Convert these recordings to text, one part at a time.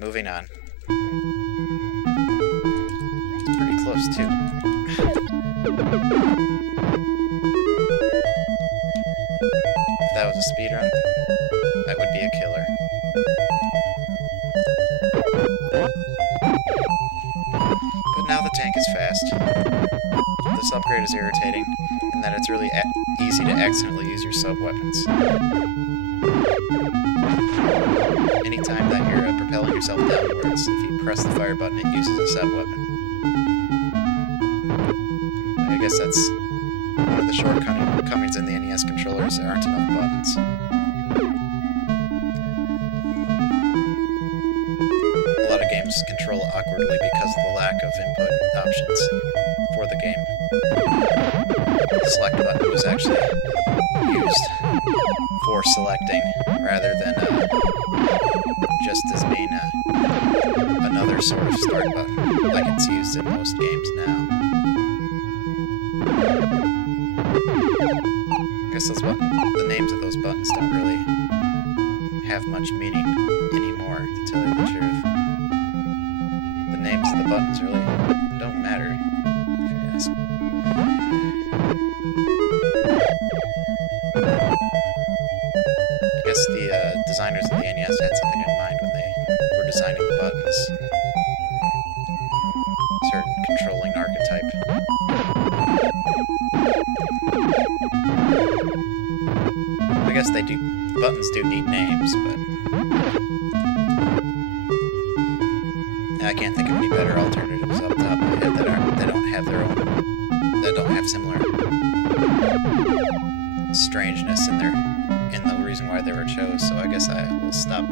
Moving on. It's pretty close, too. If that was a speedrun, that would be a killer. But now the tank is fast. This upgrade is irritating in that it's really easy to accidentally use your sub-weapons. Anytime that you're propelling yourself downwards, if you press the fire button, it uses a sub-weapon. I guess that's one of the shortcomings in the NES controllers. There aren't enough buttons. A lot of games control awkwardly because of the lack of input options for the game. The select button was actually used for selecting rather than just as being another sort of start button, like it's used in most games now. I guess the names of those buttons don't really have much meaning anymore, to tell you the truth. The names of the buttons really don't matter, if you ask me. I guess the designers of the NES had something in mind when they were designing the buttons. Certain controlling archetype. I guess buttons do need names, but I can't think of any better alternatives off the top of my head that don't have their own, that don't have similar strangeness in the reason why they were chose, so I guess I will stop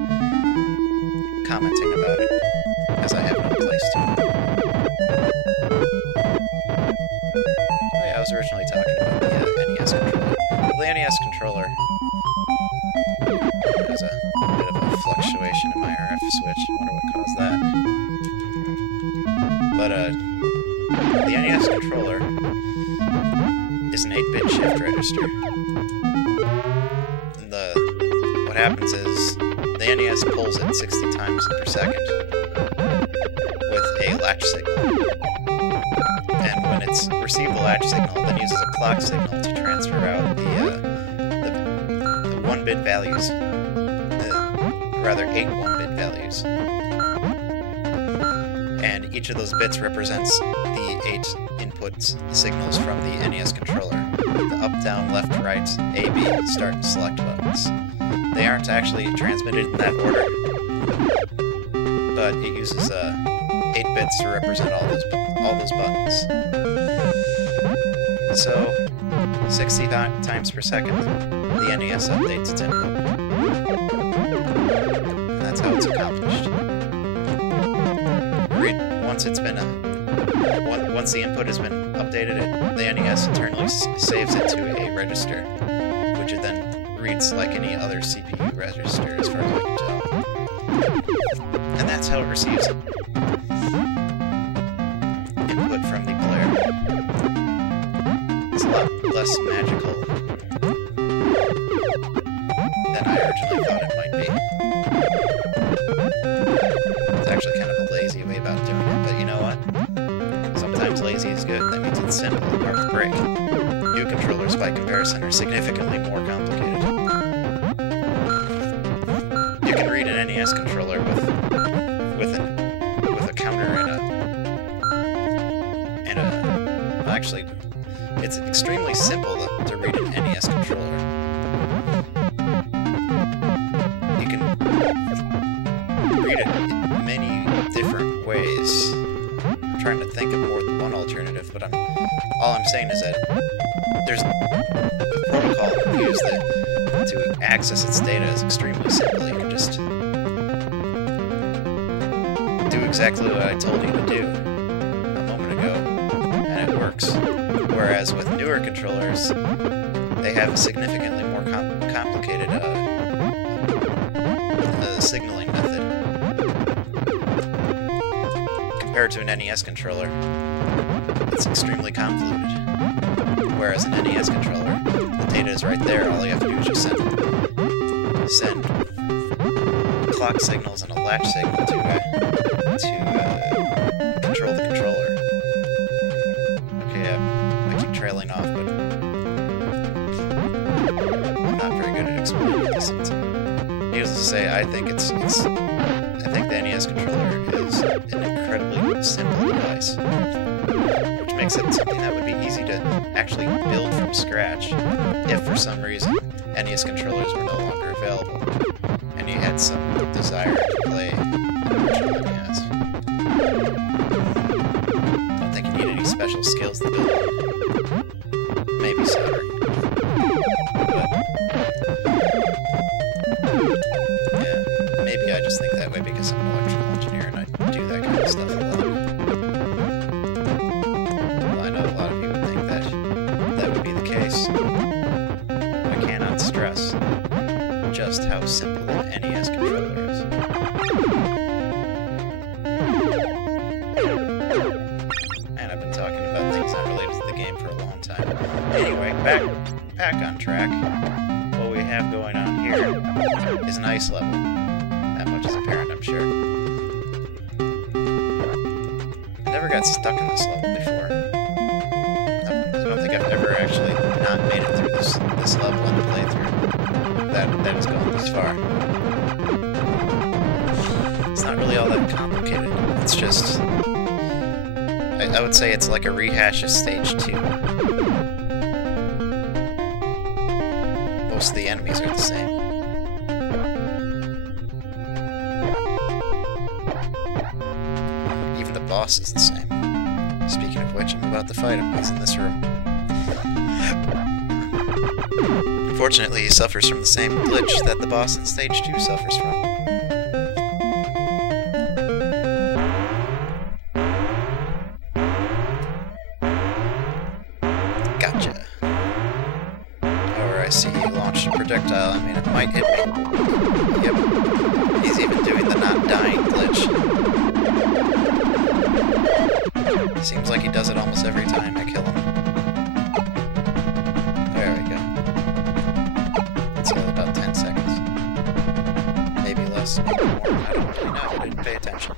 commenting about it, because I have no place to. Oh yeah, I was originally talking about the NES controller. Well, the NES controller has a bit of a fluctuation in my RF switch. I wonder what caused that. But, the NES controller is an 8-bit shift register. What happens is the NES pulls it 60 times per second with a latch signal. And when it's received the latch signal, it then uses a clock signal to transfer out the 1-bit values, rather 8 1-bit values. And each of those bits represents the 8 inputs, the signals from the NES controller. The up, down, left, right, A, B, start, and select buttons. They aren't actually transmitted in that order, but it uses 8 bits to represent all those buttons. So, 60 times per second, the NES updates its input. And that's how it's accomplished. Once the input has been updated, the NES internally saves it to a register, which it then reads like any other CPU register, as far as I can tell. And that's how it receives input from the player. It's a lot less magical than I originally thought it might be. It's actually kind of a lazy way about doing it, but you know what? Sometimes lazy is good. That means it's simple and hard to break. New controllers, by comparison, are significantly more complicated. You can read an NES controller with a counter and a actually, it's extremely simple to read an NES controller. You can read it in many different ways. I'm trying to think of more than one alternative, but all I'm saying is that the protocol used to access its data is extremely simple. You can just do exactly what I told you to do a moment ago, and it works. Whereas with newer controllers, they have a significantly more complicated signaling method. Compared to an NES controller, it's extremely convoluted. Whereas an NES controller, the data is right there, all you have to do is just send clock signals and a latch signal to control the controller. Okay, I keep trailing off, but I'm not very good at explaining this. Needless to say, I think I think the NES controller is an incredibly simple device, which makes it something that would be easy to actually build from scratch if, for some reason, NES controllers were no longer available, and you had some desire to play an original NES. I don't think you need any special skills to build one. Maybe soldering. But yeah, maybe I just think that way because I'm an electrical engineer and I do that kind of stuff a lot. Well, I know a lot of you would think that that would be the case. I cannot stress just how simple an NES controller is. And I've been talking about things not related to the game for a long time. Anyway, back on track. What we have going on here is an ice level. That much is apparent, I'm sure. I never got stuck in this level before. I don't think I've ever actually not made it through this level in a playthrough that has gone this far. It's not really all that complicated. It's just... I would say it's like a rehash of Stage 2. Most of the enemies are the same. Even the boss is the same. Speaking of which, I'm about to fight him. He's in this room. Unfortunately, he suffers from the same glitch that the boss in Stage 2 suffers from. Gotcha. Oh, I see he launched a projectile. I mean, it might hit me. Yep. He's even doing the not dying glitch. Seems like he does it almost every time I kill him. There we go. It's only about 10 seconds. Maybe less, maybe more. I don't really know. I didn't pay attention.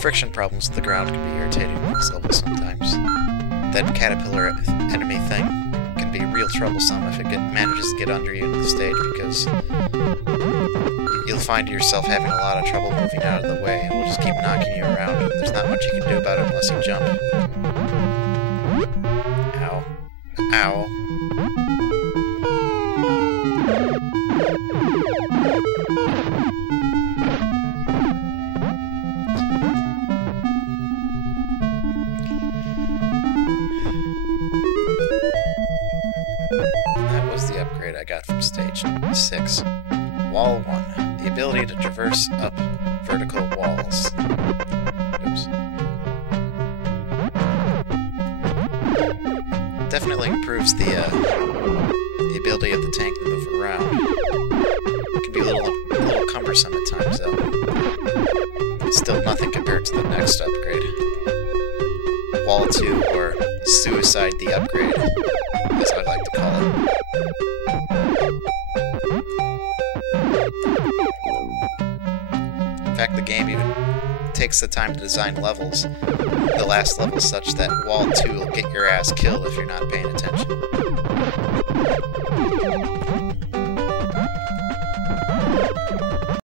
Friction problems with the ground can be irritating in this level sometimes. That caterpillar enemy thing can be real troublesome if it manages to get under you into the stage, because you'll find yourself having a lot of trouble moving out of the way. It'll just keep knocking you around, and there's not much you can do about it unless you jump. Ow. Ow. I got from Stage 6. Wall 1. The ability to traverse up vertical walls. Oops. Definitely improves the ability of the tank to move around. It can be a little cumbersome at times, though. It's still nothing compared to the next upgrade. Wall 2, or Suicide the Upgrade, as I like to call it. In fact, the game even takes the time to design levels, the last level, such that Wall 2 will get your ass killed if you're not paying attention.